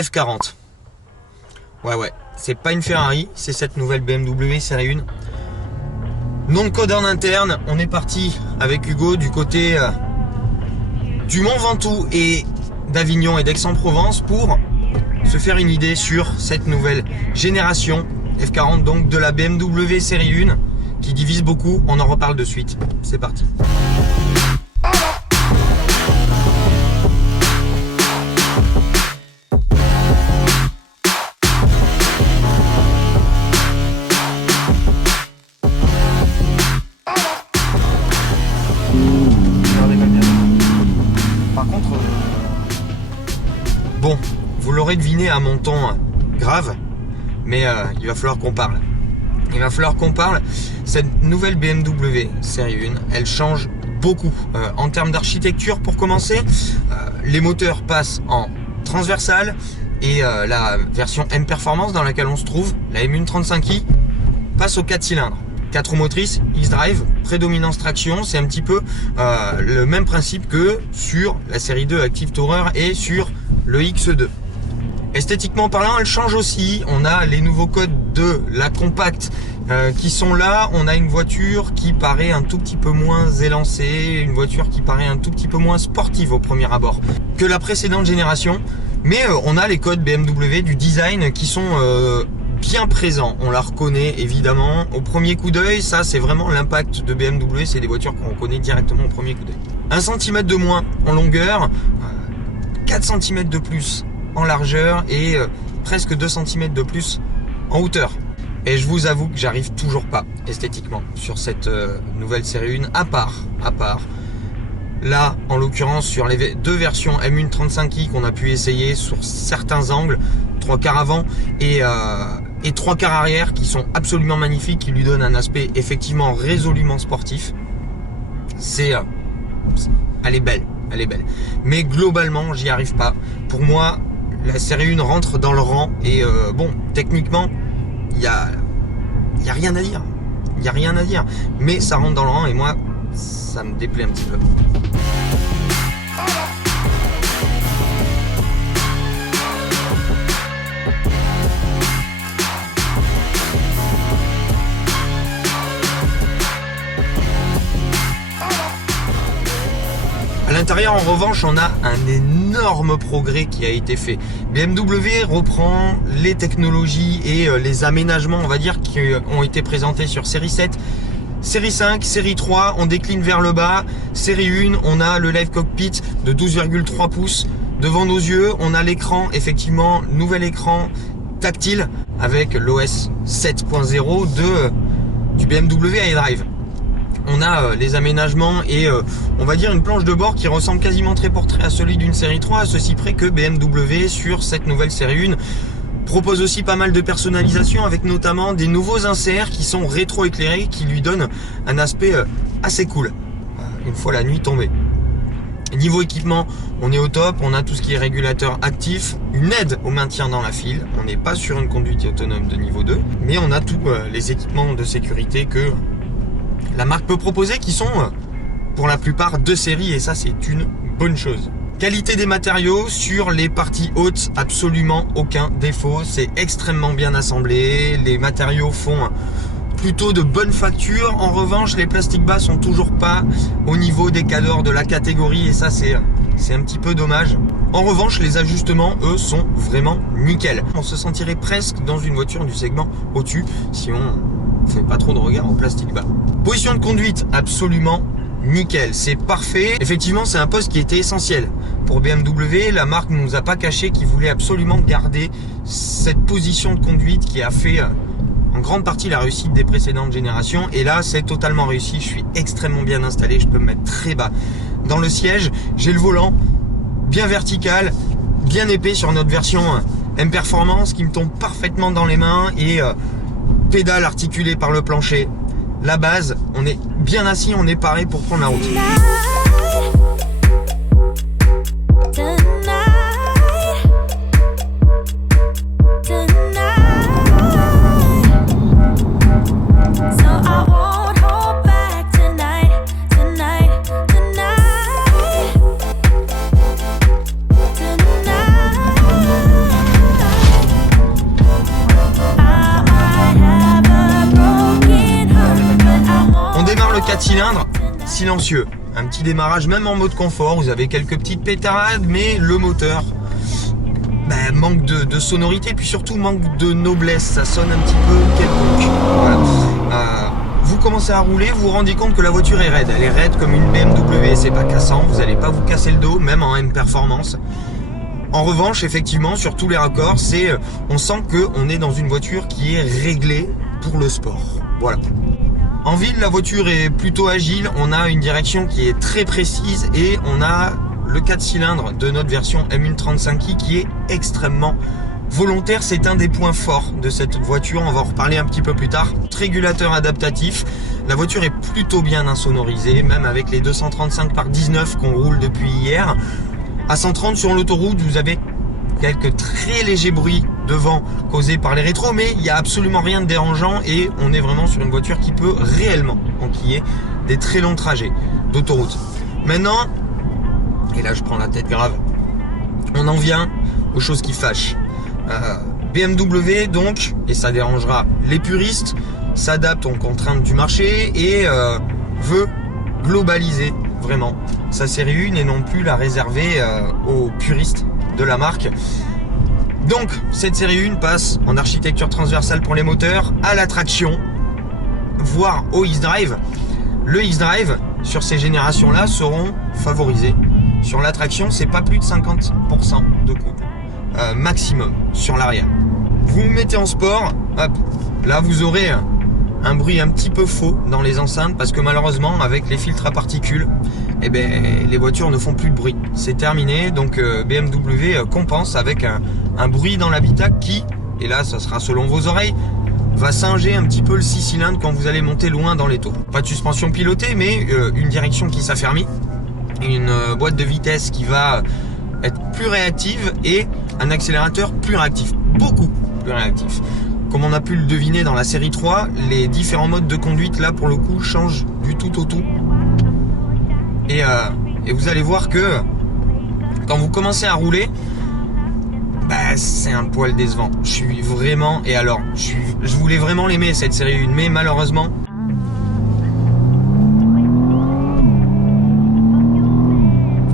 F40. Ouais, c'est pas une Ferrari, c'est cette nouvelle BMW série 1. Nom de code en interne, on est parti avec Hugo du côté du Mont Ventoux et d'Avignon et d'Aix-en-Provence pour se faire une idée sur cette nouvelle génération F40, donc de la BMW série 1 qui divise beaucoup. On en reparle de suite. C'est parti. Par contre, bon, vous l'aurez deviné à mon ton grave, mais il va falloir qu'on parle. Cette nouvelle BMW série 1, elle change beaucoup en termes d'architecture. Pour commencer, les moteurs passent en transversal et la version M Performance dans laquelle on se trouve, la M1 35i, passe aux 4 cylindres. 4 roues motrices, X-Drive, prédominance traction, c'est un petit peu le même principe que sur la série 2 Active Tourer et sur le X2. Esthétiquement parlant, elle change aussi. On a les nouveaux codes de la compacte qui sont là. On a une voiture qui paraît un tout petit peu moins élancée, une voiture qui paraît un tout petit peu moins sportive au premier abord que la précédente génération. Mais on a les codes BMW du design qui sont bien présent, on la reconnaît évidemment au premier coup d'œil. Ça, c'est vraiment l'impact de BMW, c'est des voitures qu'on reconnaît directement au premier coup d'œil. 1 cm de moins en longueur, 4 cm de plus en largeur et presque 2 cm de plus en hauteur. Et je vous avoue que j'arrive toujours pas esthétiquement sur cette nouvelle série 1, à part là, en l'occurrence sur les deux versions M1 35i qu'on a pu essayer sur certains angles, 3 quarts avant et 3 quarts arrière, qui sont absolument magnifiques, qui lui donnent un aspect effectivement résolument sportif. Elle est belle. Mais globalement, j'y arrive pas. Pour moi, la série 1 rentre dans le rang et bon, techniquement, il y a rien à dire. Il y a rien à dire. Mais ça rentre dans le rang et moi, ça me déplaît un petit peu. À l'intérieur, en revanche, on a un énorme progrès qui a été fait. BMW reprend les technologies et les aménagements, on va dire, qui ont été présentés sur série 7, série 5, série 3, on décline vers le bas. Série 1, on a le Live Cockpit de 12,3 pouces devant nos yeux. On a l'écran, effectivement, nouvel écran tactile avec l'OS 7.0 du BMW iDrive. On a les aménagements et on va dire une planche de bord qui ressemble quasiment trait pour trait à celui d'une série 3, à ceci près que BMW sur cette nouvelle série 1 propose aussi pas mal de personnalisation, avec notamment des nouveaux inserts qui sont rétro-éclairés, qui lui donnent un aspect assez cool une fois la nuit tombée. Niveau équipement, on est au top, on a tout ce qui est régulateur actif, une aide au maintien dans la file, on n'est pas sur une conduite autonome de niveau 2, mais on a tous les équipements de sécurité que la marque peut proposer, qui sont pour la plupart de série, et ça c'est une bonne chose. Qualité des matériaux, sur les parties hautes, absolument aucun défaut, c'est extrêmement bien assemblé, les matériaux font plutôt de bonne facture. En revanche, les plastiques bas sont toujours pas au niveau des cadors de la catégorie, et ça c'est un petit peu dommage. En revanche, les ajustements, eux, sont vraiment nickel. On se sentirait presque dans une voiture du segment au-dessus si on fait pas trop de regard au plastique bas. Position de conduite, absolument nickel, c'est parfait. Effectivement, c'est un poste qui était essentiel pour BMW. La marque ne nous a pas caché qu'il voulait absolument garder cette position de conduite qui a fait en grande partie la réussite des précédentes générations. Et là, c'est totalement réussi. Je suis extrêmement bien installé. Je peux me mettre très bas dans le siège. J'ai le volant bien vertical, bien épais sur notre version M Performance, qui me tombe parfaitement dans les mains, et pédale articulée par le plancher. La base, on est bien assis, on est paré pour prendre la route. cylindres, silencieux. Un petit démarrage même en mode confort, vous avez quelques petites pétarades, mais le moteur manque de sonorité, puis surtout manque de noblesse, ça sonne un petit peu quelconque. Voilà. Vous commencez à rouler, vous vous rendez compte que la voiture est raide. Elle est raide comme une BMW, c'est pas cassant, vous n'allez pas vous casser le dos, même en M Performance. En revanche, effectivement, sur tous les raccords, on sent qu'on est dans une voiture qui est réglée pour le sport. Voilà. En ville, la voiture est plutôt agile, on a une direction qui est très précise et on a le 4 cylindres de notre version M135i qui est extrêmement volontaire. C'est un des points forts de cette voiture, on va en reparler un petit peu plus tard. Régulateur adaptatif, la voiture est plutôt bien insonorisée, même avec les 235/19 qu'on roule depuis hier. À 130 sur l'autoroute, vous avez quelques très légers bruits de vent causés par les rétros, mais il n'y a absolument rien de dérangeant et on est vraiment sur une voiture qui peut réellement enquiller des très longs trajets d'autoroute. Maintenant, et là je prends la tête grave, on en vient aux choses qui fâchent. BMW donc, et ça dérangera les puristes, s'adapte aux contraintes du marché et veut globaliser vraiment sa série 1 et non plus la réserver aux puristes de la marque. Donc cette série 1 passe en architecture transversale pour les moteurs, à la traction, voire au X-Drive. Le X-Drive sur ces générations là seront favorisés. Sur la traction, c'est pas plus de 50% de couple maximum sur l'arrière. Vous vous mettez en sport, hop, là vous aurez un bruit un petit peu faux dans les enceintes parce que malheureusement avec les filtres à particules, les voitures ne font plus de bruit. C'est terminé, donc BMW compense avec un bruit dans l'habitacle qui, et là ça sera selon vos oreilles, va singer un petit peu le 6 cylindres quand vous allez monter loin dans les taux. Pas de suspension pilotée, mais une direction qui s'affermit, une boîte de vitesse qui va être plus réactive et un accélérateur plus réactif, beaucoup plus réactif. Comme on a pu le deviner dans la série 3, les différents modes de conduite là pour le coup changent du tout au tout. Et vous allez voir que quand vous commencez à rouler, c'est un poil décevant. Je suis vraiment, et alors, je voulais vraiment l'aimer cette série 1, mais malheureusement,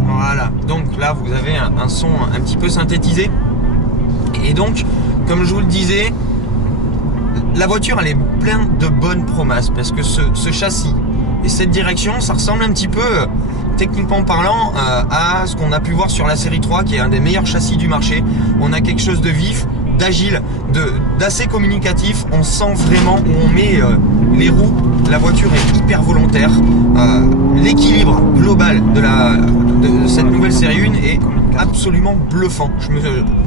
voilà. Donc là, vous avez un son un petit peu synthétisé. Et donc, comme je vous le disais, la voiture elle est pleine de bonnes promesses parce que ce châssis et cette direction ça ressemble un petit peu techniquement parlant à ce qu'on a pu voir sur la série 3 qui est un des meilleurs châssis du marché. On a quelque chose de vif, d'agile, d'assez communicatif. On sent vraiment où on met les roues. La voiture est hyper volontaire. L'équilibre global de cette nouvelle série 1 est absolument bluffant.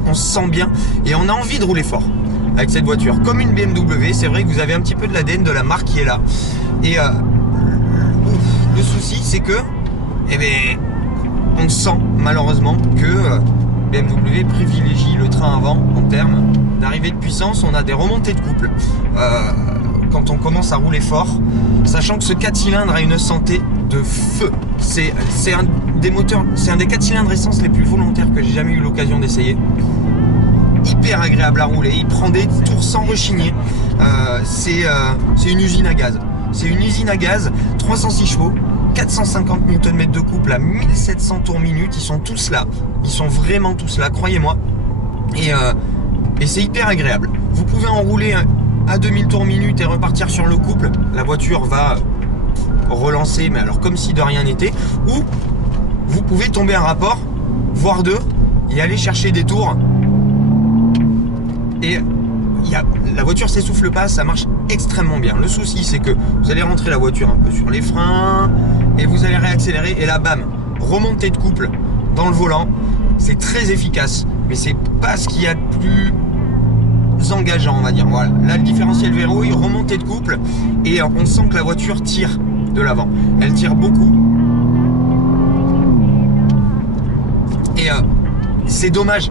On se sent bien et on a envie de rouler fort avec cette voiture. Comme une BMW, c'est vrai que vous avez un petit peu de l'ADN de la marque qui est là. Et le souci, c'est que on sent malheureusement que BMW privilégie le train avant en termes d'arrivée de puissance. On a des remontées de couple quand on commence à rouler fort, sachant que ce 4 cylindres a une santé de feu. C'est un des moteurs, c'est un des 4 cylindres essence les plus volontaires que j'ai jamais eu l'occasion d'essayer. Hyper agréable à rouler, il prend des tours sans rechigner. C'est une usine à gaz. C'est une usine à gaz, 306 chevaux, 450 Nm de couple à 1700 tours minute. Ils sont tous là, ils sont vraiment tous là, croyez-moi. Et c'est hyper agréable. Vous pouvez enrouler à 2000 tours minute et repartir sur le couple. La voiture va relancer, mais alors comme si de rien n'était. Ou vous pouvez tomber un rapport, voire deux, et aller chercher des tours. Et la voiture s'essouffle pas, ça marche extrêmement bien. Le souci c'est que vous allez rentrer la voiture un peu sur les freins et vous allez réaccélérer et là bam, remontée de couple dans le volant. C'est très efficace, mais c'est pas ce qu'il y a de plus engageant, on va dire. Voilà, là le différentiel verrouille, remontée de couple et on sent que la voiture tire de l'avant. Elle tire beaucoup. Et c'est dommage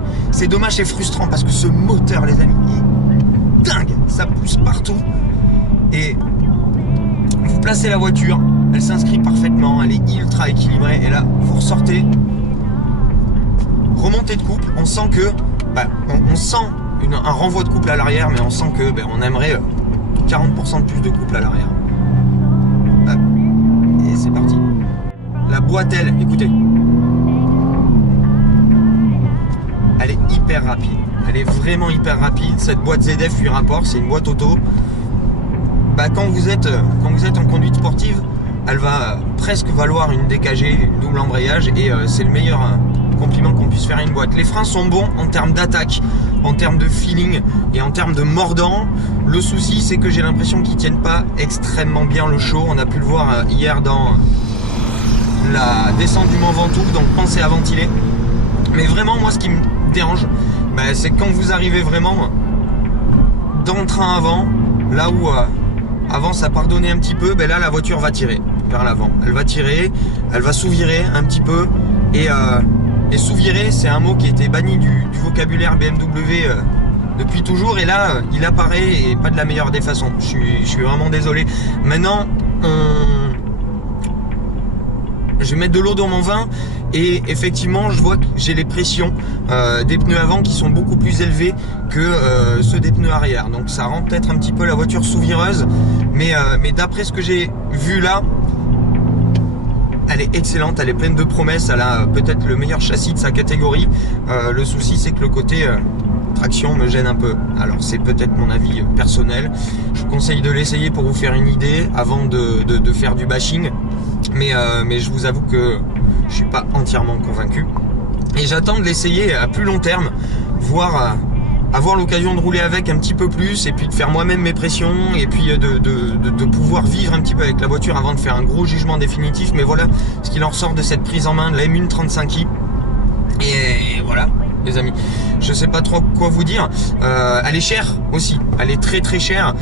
et frustrant parce que ce moteur, les amis, est dingue, ça pousse partout et vous placez la voiture, elle s'inscrit parfaitement, elle est ultra équilibrée et là vous ressortez, remontée de couple, on sent que on sent un renvoi de couple à l'arrière, mais on sent que on aimerait 40% de plus de couple à l'arrière. boîte-aile, écoutez. Elle est hyper rapide. Elle est vraiment hyper rapide. Cette boîte ZF 8 rapports, c'est une boîte auto. Quand vous êtes en conduite sportive, elle va presque valoir une DKG, une double embrayage, et c'est le meilleur compliment qu'on puisse faire à une boîte. Les freins sont bons en termes d'attaque, en termes de feeling et en termes de mordant. Le souci, c'est que j'ai l'impression qu'ils tiennent pas extrêmement bien le chaud. On a pu le voir hier dans la descente du Mont Ventoux, donc pensez à ventiler. Mais vraiment, moi, ce qui me dérange, c'est quand vous arrivez vraiment dans le train avant, là où avant ça pardonnait un petit peu, là la voiture va tirer vers l'avant. Elle va tirer, elle va sous-virer un petit peu, et sous-virer, c'est un mot qui était banni du vocabulaire BMW depuis toujours, et là il apparaît, et pas de la meilleure des façons. Je suis vraiment désolé. Maintenant, je vais mettre de l'eau dans mon vin, et effectivement je vois que j'ai les pressions des pneus avant qui sont beaucoup plus élevées que ceux des pneus arrière, donc ça rend peut-être un petit peu la voiture sous-vireuse, mais d'après ce que j'ai vu là, elle est excellente, elle est pleine de promesses, elle a peut-être le meilleur châssis de sa catégorie. Le souci, c'est que le côté traction me gêne un peu. Alors c'est peut-être mon avis personnel, je vous conseille de l'essayer pour vous faire une idée avant de faire du bashing, mais je vous avoue que je suis pas entièrement convaincu, et j'attends de l'essayer à plus long terme, voire avoir l'occasion de rouler avec un petit peu plus, et puis de faire moi-même mes pressions, et puis de pouvoir vivre un petit peu avec la voiture avant de faire un gros jugement définitif. Mais voilà ce qu'il en ressort de cette prise en main de la M1 35i, et voilà les amis, je sais pas trop quoi vous dire. Elle est chère aussi, elle est très très chère.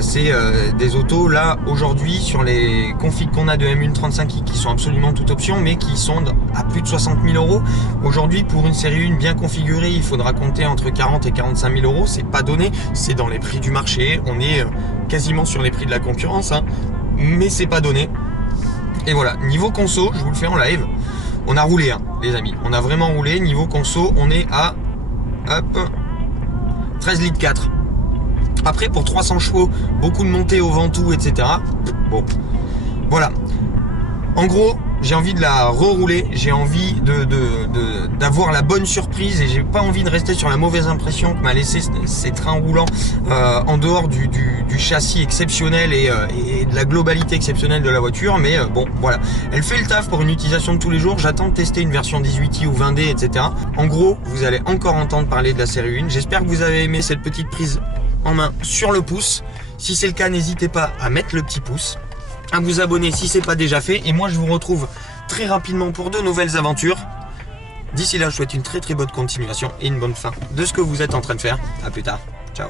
C'est des autos là aujourd'hui sur les configs qu'on a de M1 35i qui sont absolument toute option, mais qui sont à plus de 60 000 euros. Aujourd'hui, pour une série 1 bien configurée, il faudra compter entre 40 et 45 000 euros. C'est pas donné, c'est dans les prix du marché, on est quasiment sur les prix de la concurrence, mais c'est pas donné. Et voilà, niveau conso, je vous le fais en live. On a roulé, les amis. On a vraiment roulé. Niveau conso, on est à 13 litres 4. Après, pour 300 chevaux, beaucoup de montées au Ventoux, etc. Bon, voilà. En gros, j'ai envie de la rerouler. J'ai envie d'avoir la bonne surprise, et j'ai pas envie de rester sur la mauvaise impression que m'a laissé ces trains roulants en dehors du châssis exceptionnel et de la globalité exceptionnelle de la voiture. Mais bon, voilà, elle fait le taf pour une utilisation de tous les jours. J'attends de tester une version 18i ou 20D, etc. En gros, vous allez encore entendre parler de la série 1. J'espère que vous avez aimé cette petite prise en main sur le pouce. Si c'est le cas, n'hésitez pas à mettre le petit pouce, à vous abonner si c'est pas déjà fait, et moi je vous retrouve très rapidement pour de nouvelles aventures. D'ici là, je souhaite une très très bonne continuation et une bonne fin de ce que vous êtes en train de faire. À plus tard, ciao.